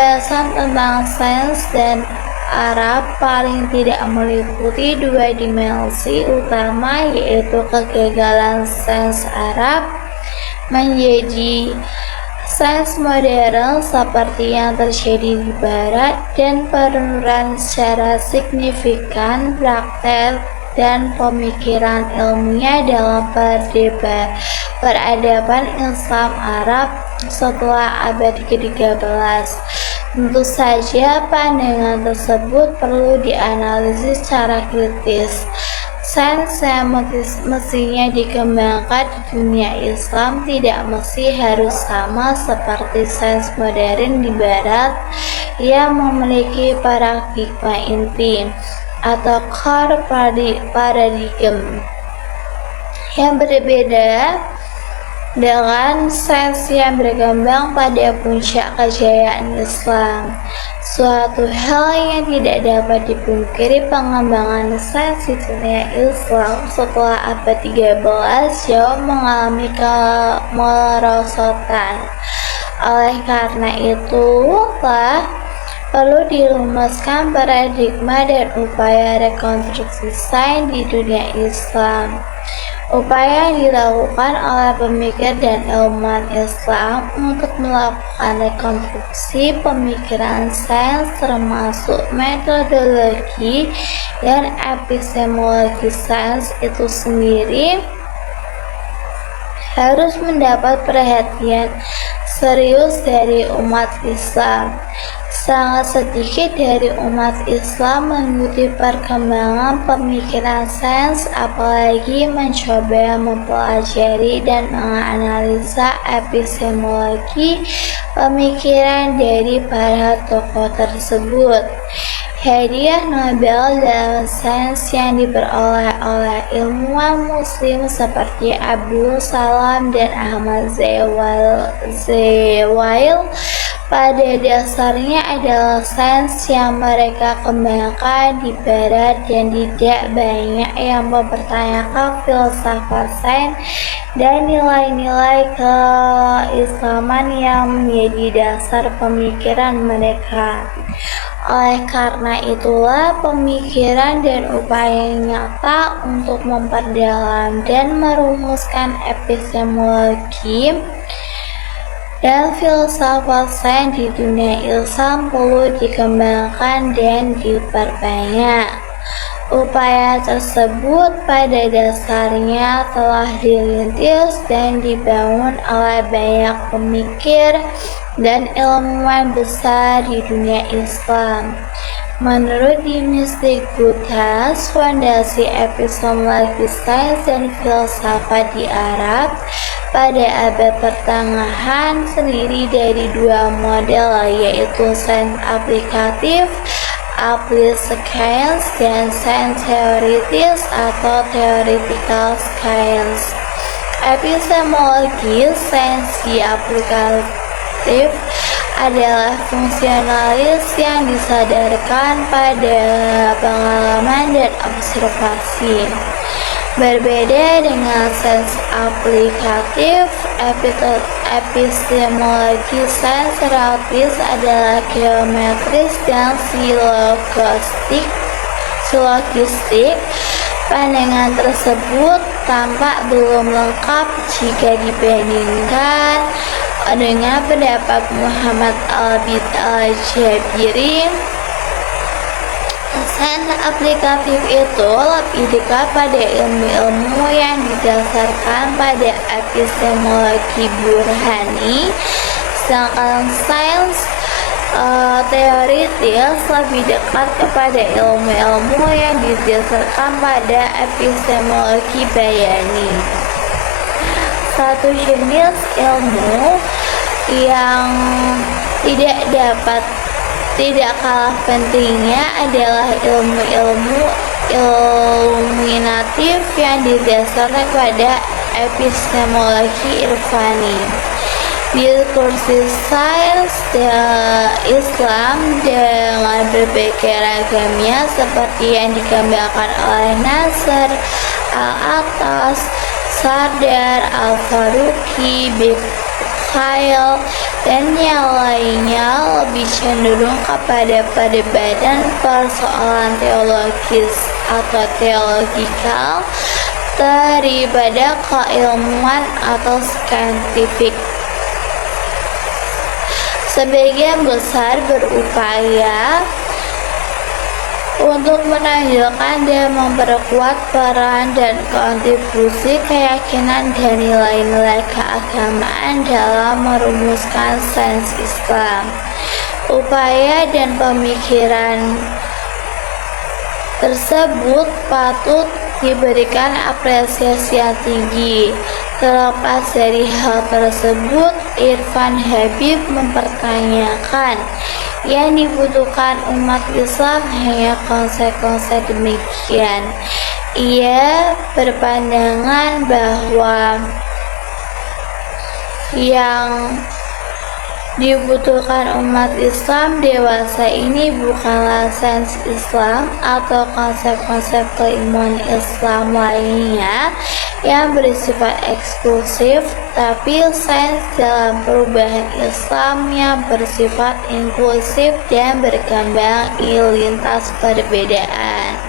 Pembahasan tentang sains dan Arab paling tidak meliputi dua dimensi utama, yaitu kegagalan sains Arab menjadi sains modern seperti yang terjadi di Barat, dan penurunan secara signifikan praktek dan pemikiran ilmiah dalam peradaban Islam Arab setelah abad ke-13. Tentu saja pandangan tersebut perlu dianalisis secara kritis. Sains yang mestinya dikembangkan di dunia Islam tidak mesti harus sama seperti sains modern di Barat yang memiliki paradigma inti atau core paradigm yang berbeda dengan sains yang berkembang pada puncak kejayaan Islam. Suatu hal yang tidak dapat dipungkiri, pengembangan sains di dunia Islam setelah abad 13 jauh mengalami kemerosotan. Oleh karena itulah perlu dirumuskan paradigma dan upaya rekonstruksi sains di dunia Islam. Upaya yang dilakukan oleh pemikir dan ilmuwan Islam untuk melakukan rekonstruksi pemikiran sains termasuk metodologi dan epistemologi sains itu sendiri harus mendapat perhatian serius dari umat Islam. Sangat sedikit dari umat Islam mengikuti perkembangan pemikiran sains, apalagi mencoba mempelajari dan menganalisa epistemologi pemikiran dari para tokoh tersebut. Hadiah Nobel dalam sains yang diperoleh oleh ilmuwan Muslim seperti Abdul Salam dan Ahmad Zewail pada dasarnya adalah sains yang mereka kembangkan di Barat, dan tidak banyak yang mempertanyakan filsafat sains dan nilai-nilai keislaman yang menjadi dasar pemikiran mereka. Oleh karena itulah, pemikiran dan upaya nyata untuk memperdalam dan merumuskan epistemologi dan filsafat sains di dunia Islam perlu dikembangkan dan diperbanyak. Upaya tersebut pada dasarnya telah dirintis dan dibangun oleh banyak pemikir dan ilmuwan besar di dunia Islam. Menurut Dimitri Gutas, fondasi epistemologi sains dan filsafat di Arab pada abad pertengahan terdiri dari dua model, yaitu sains aplikatif (applied science) dan sains teoritis atau theoretical science. Epistemologi sains aplikatif adalah fungsionalis yang disadarkan pada pengalaman dan observasi. Berbeda dengan sains aplikatif, epistemologi sains teoritis adalah geometris dan silogistik. Pandangan tersebut tampak belum lengkap jika dibandingkan dengan pendapat Muhammad Al-Bid Al-Jabiri. Sains aplikatif itu lebih dekat pada ilmu-ilmu yang didasarkan pada epistemologi burhani, sedangkan sains teoritis lebih dekat kepada ilmu-ilmu yang didasarkan pada epistemologi bayani. Satu jenis ilmu yang tidak kalah pentingnya adalah ilmu-ilmu illuminatif yang didasarkan pada epistemologi irfani. Diskursus sains Islam dengan berbagai ragamnya seperti yang dikembangkan oleh Nasr Al-Attas, Sardar Al-Faruqi, Kyle, dan yang lainnya lebih cenderung kepada perdebatan persoalan teologis atau teologikal daripada keilmuan atau saintifik. Sebagian besar berupaya untuk menonjolkan dan memperkuat peran dan kontribusi keyakinan dan nilai-nilai keagamaan dalam merumuskan sains Islam. Upaya dan pemikiran tersebut patut diberikan apresiasi yang tinggi. Terlepas dari hal tersebut, Irfan Habib mempertanyakan yang dibutuhkan umat Islam hanya konsep-konsep demikian. Ia berpandangan bahwa yang dibutuhkan umat Islam dewasa ini bukanlah sains Islam atau konsep-konsep keilmuan Islam lainnya yang bersifat eksklusif, tapi sains dalam perubahan Islam yang bersifat inklusif dan berkembang lintas perbedaan.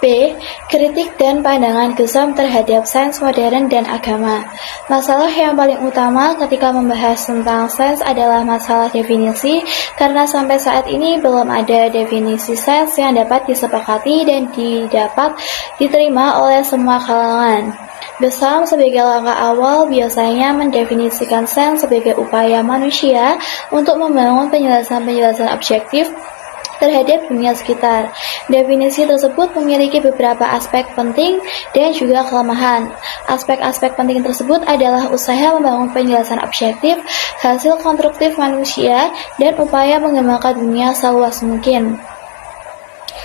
B. Kritik dan pandangan Ghazali terhadap sains modern dan agama. Masalah yang paling utama ketika membahas tentang sains adalah masalah definisi, karena sampai saat ini belum ada definisi sains yang dapat disepakati dan dapat diterima oleh semua kalangan. Ghazali sebagai langkah awal biasanya mendefinisikan sains sebagai upaya manusia untuk membangun penjelasan-penjelasan objektif terhadap dunia sekitar. Definisi tersebut memiliki beberapa aspek penting dan juga kelemahan. Aspek-aspek penting tersebut adalah usaha membangun penjelasan objektif, hasil konstruktif manusia, dan upaya mengembangkan dunia seluas mungkin.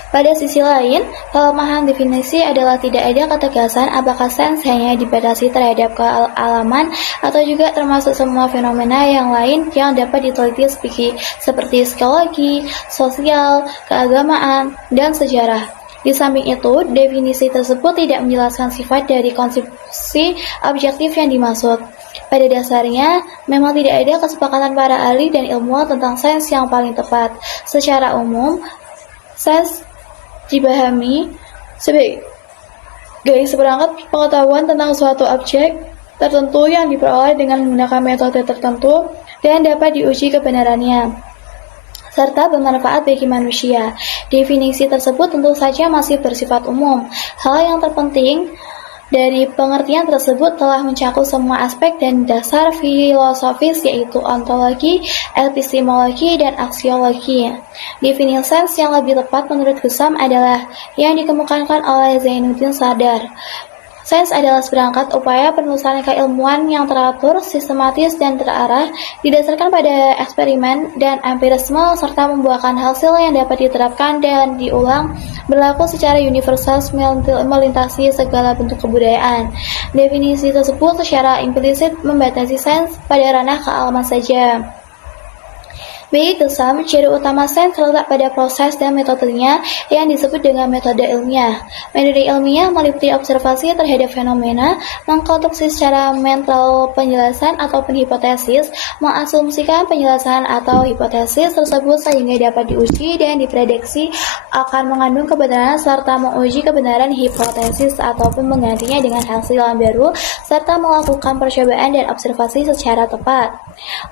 Pada sisi lain, kelemahan definisi adalah tidak ada ketegasan apakah sains hanya dibatasi terhadap kealaman atau juga termasuk semua fenomena yang lain yang dapat diteliti seperti psikologi, sosial, keagamaan, dan sejarah. Di samping itu, definisi tersebut tidak menjelaskan sifat dari konsepsi objektif yang dimaksud. Pada dasarnya, memang tidak ada kesepakatan para ahli dan ilmuwan tentang sains yang paling tepat. Secara umum, sains dipahami sebagai seperangkat pengetahuan tentang suatu objek tertentu yang diperoleh dengan menggunakan metode tertentu dan dapat diuji kebenarannya serta bermanfaat bagi manusia. Definisi tersebut tentu saja masih bersifat umum. Hal yang terpenting dari pengertian tersebut telah mencakup semua aspek dan dasar filosofis yaitu ontologi, epistemologi, dan aksiologi. Definisi sains yang lebih tepat menurut Ghazali adalah yang dikemukakan oleh Zainuddin Sadar. Sains adalah seperangkat upaya penelusuran keilmuan yang teratur, sistematis, dan terarah, didasarkan pada eksperimen dan empirisme, serta membuahkan hasil yang dapat diterapkan dan diulang, berlaku secara universal melintasi segala bentuk kebudayaan. Definisi tersebut secara implisit membatasi sains pada ranah kealaman saja. B. Ghazali, ciri utama sains terletak pada proses dan metodenya yang disebut dengan metode ilmiah. Metode ilmiah meliputi observasi terhadap fenomena, mengkonstruksi secara mental penjelasan atau hipotesis, mengasumsikan penjelasan atau hipotesis tersebut sehingga dapat diuji dan diprediksi akan mengandung kebenaran serta menguji kebenaran hipotesis ataupun menggantinya dengan hasil yang baru serta melakukan percobaan dan observasi secara tepat.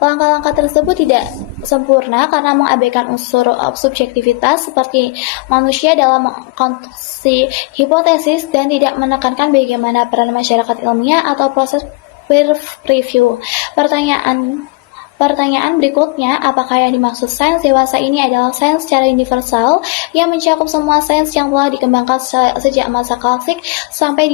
Langkah-langkah tersebut tidak sempurna karena mengabaikan unsur subjektivitas seperti manusia dalam mengkonstruksi hipotesis dan tidak menekankan bagaimana peran masyarakat ilmiah atau proses peer review. Pertanyaan berikutnya, apakah yang dimaksud sains dewasa ini adalah sains secara universal yang mencakup semua sains yang telah dikembangkan sejak masa klasik sampai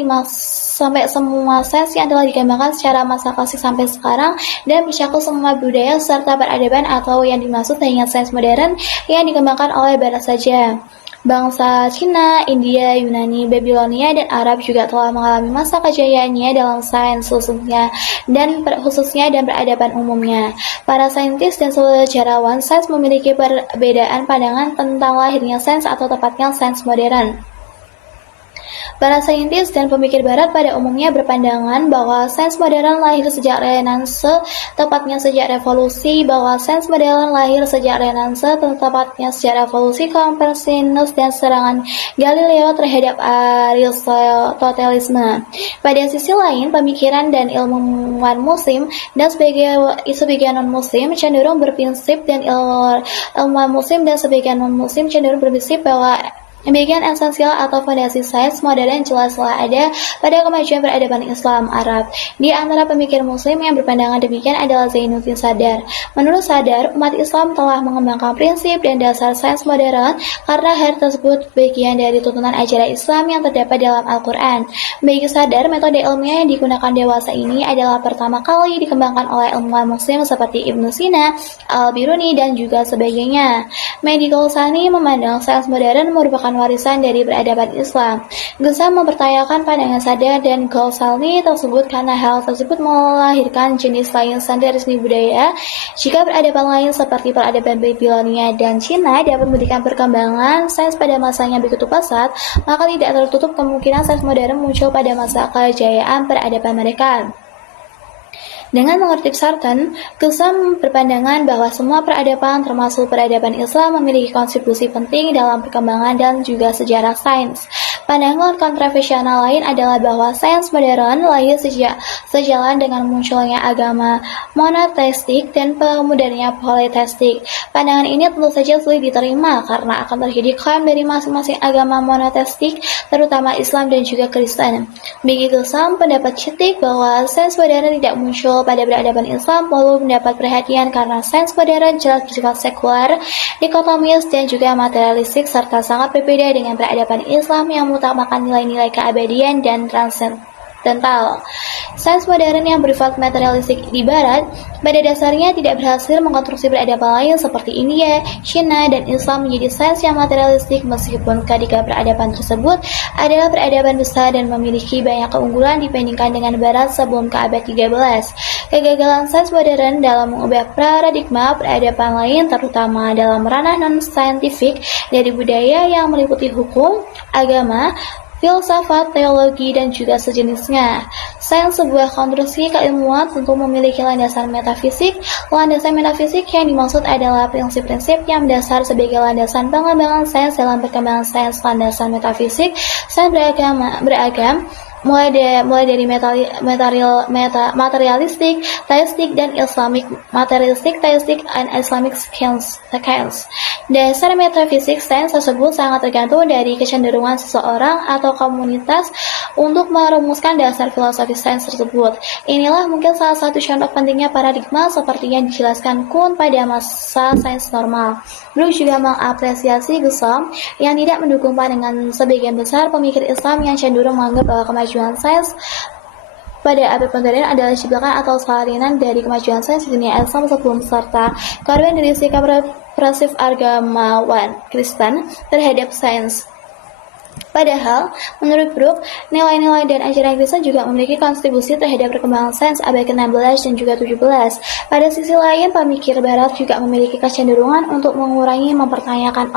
semua sains yang telah dikembangkan secara masa klasik sampai sekarang dan mencakup semua budaya serta peradaban, atau yang dimaksud hanya sains modern yang dikembangkan oleh barat saja? Bangsa Cina, India, Yunani, Babilonia, dan Arab juga telah mengalami masa kejayaannya dalam sains khususnya dan peradaban umumnya. Para saintis dan sejarawan sains memiliki perbedaan pandangan tentang lahirnya sains atau tepatnya sains modern. Para saintis dan pemikir barat pada umumnya berpandangan bahwa sains modern lahir sejak Renaissance, tepatnya sejak revolusi, sejak revolusi Kopernikus dan serangan Galileo terhadap Aristotelisme. Pada sisi lain, pemikiran dan ilmuwan muslim dan sebagian non-muslim cenderung berprinsip bahwa bagian esensial atau fondasi sains modern jelaslah ada pada kemajuan peradaban Islam Arab. Di antara pemikir muslim yang berpandangan demikian adalah Zainuddin Sadar. Menurut Sadar, umat Islam telah mengembangkan prinsip dan dasar sains modern karena hal tersebut bagian dari tuntunan ajaran Islam yang terdapat dalam Al-Quran. Bagi Sadar, metode ilmiah yang digunakan dewasa ini adalah pertama kali dikembangkan oleh ilmuwan muslim seperti Ibnu Sina, Al-Biruni, dan juga sebagainya. Mehdi Ghausani memandang sains modern merupakan warisan dari peradaban Islam. Ghazali mempertanyakan pandangan Sadar dan Ghausani tersebut karena hal tersebut melahirkan jenis lain standarisme budaya. Jika peradaban lain seperti peradaban Babilonia dan Cina dapat memberikan perkembangan sains pada masanya begitu pesat, maka tidak tertutup kemungkinan sains modern muncul pada masa kejayaan peradaban mereka. Dengan mengerti Sarton, Ghazali berpandangan bahwa semua peradaban termasuk peradaban Islam memiliki kontribusi penting dalam perkembangan dan juga sejarah sains. Pandangan kontroversial lain adalah bahwa sains modern lahir sejalan dengan munculnya agama monoteistik dan pemudarnya politeistik. Pandangan ini tentu saja sulit diterima karena akan terjadi klaim dari masing-masing agama monoteistik, terutama Islam dan juga Kristen. Bagi Ghazali, pendapat kritik bahwa sains modern tidak muncul pada peradaban Islam perlu mendapat perhatian karena sains modern jelas bersifat sekuler, dikotomis, dan juga materialistik serta sangat berbeda dengan peradaban Islam yang mengutamakan nilai-nilai keabadian dan transcendental. Sains modern yang bersifat materialistik di Barat pada dasarnya tidak berhasil mengkonstruksi peradaban lain seperti India, China, dan Islam menjadi sains yang materialistik meskipun ketiga peradaban tersebut adalah peradaban besar dan memiliki banyak keunggulan dibandingkan dengan Barat sebelum ke abad 13. Kegagalan sains modern dalam mengubah paradigma peradaban lain terutama dalam ranah non-saintifik dari budaya yang meliputi hukum, agama, filsafat, teologi, dan juga sejenisnya. Sains sebuah konstruksi keilmuan tentu memiliki landasan metafisik. Landasan metafisik yang dimaksud adalah prinsip-prinsip yang mendasar sebagai landasan pengembangan sains. Dalam perkembangan sains, landasan metafisik sains beragam mulai dari materialistik, teistik, dan Islamic materialistik, teistik, and Islamic science. Dasar metafisik sains tersebut sangat tergantung dari kecenderungan seseorang atau komunitas untuk merumuskan dasar filosofi sains tersebut. Inilah mungkin salah satu contoh pentingnya paradigma seperti yang dijelaskan Kuhn pada masa sains normal. Brooke juga mengapresiasi Ghazali yang tidak mendukung pandangan sebagian besar pemikir Islam yang cenderung menganggap bahwa kemajuan sains pada abad modern adalah jebakan atau salinan dari kemajuan sains di dunia Islam sebelum serta korban dari sikap represif agamawan Kristen terhadap sains. Padahal, menurut Brooke, nilai-nilai dan ajaran Kristen juga memiliki kontribusi terhadap perkembangan sains abad ke-16 dan juga 17. Pada sisi lain, pemikir Barat juga memiliki kecenderungan untuk mengurangi mempertanyakan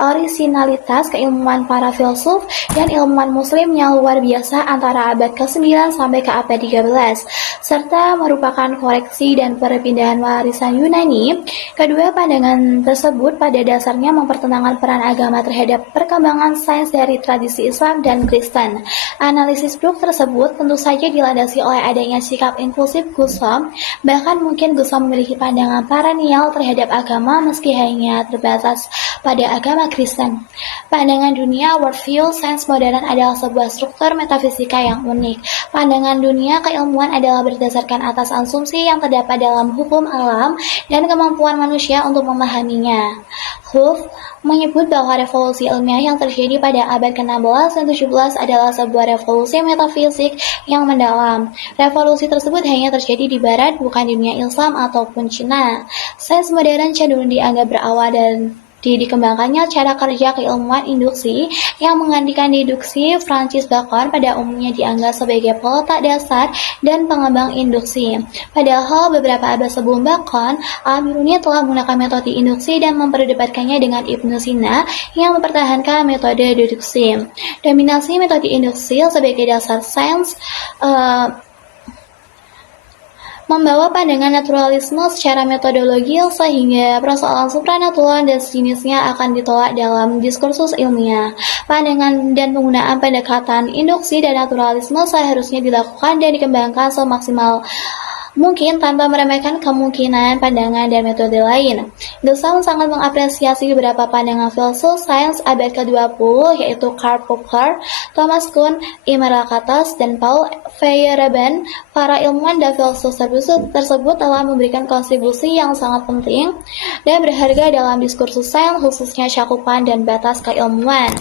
orisinalitas keilmuan para filsuf dan ilmuwan muslim yang luar biasa antara abad ke-9 sampai ke abad 13, serta merupakan koreksi dan perpindahan warisan Yunani. Kedua pandangan tersebut pada dasarnya mempertentangkan peran agama terhadap perkembangan sains dari tradisi Islam dan Kristen. Analisis Brooke tersebut tentu saja dilandasi oleh adanya sikap inklusif Ghazali, bahkan mungkin Ghazali memiliki pandangan paranial terhadap agama meski hanya terbatas pada agama Kristen. Pandangan dunia worldview sains modern adalah sebuah struktur metafisika yang unik. Pandangan dunia keilmuan adalah berdasarkan atas asumsi yang terdapat dalam hukum alam dan kemampuan manusia untuk memahaminya. Huff menyebut bahwa revolusi ilmiah yang terjadi pada abad ke-16 dan 17 adalah sebuah revolusi metafisik yang mendalam. Revolusi tersebut hanya terjadi di Barat, bukan di dunia Islam ataupun Cina. Sains modern cenderung dianggap berawal dikembangkannya cara kerja keilmuan induksi yang menggantikan deduksi. Francis Bacon pada umumnya dianggap sebagai peletak dasar dan pengembang induksi. Padahal beberapa abad sebelum Bacon, Al-Biruni telah menggunakan metode induksi dan memperdebatkannya dengan Ibnu Sina yang mempertahankan metode deduksi. Dominasi metode induksi sebagai dasar sains membawa pandangan naturalisme secara metodologis sehingga persoalan supranatural dan sejenisnya akan ditolak dalam diskursus ilmiah. Pandangan dan penggunaan pendekatan induksi dan naturalisme seharusnya dilakukan dan dikembangkan semaksimal mungkin tanpa meremehkan kemungkinan pandangan dan metode lain. Gilson sangat mengapresiasi beberapa pandangan filsuf sains abad ke-20 yaitu Karl Popper, Thomas Kuhn, Imre Lakatos, dan Paul Feyerabend. Para ilmuwan dan filsuf tersebut telah memberikan kontribusi yang sangat penting dan berharga dalam diskursus sains khususnya cakupan dan batas keilmuan.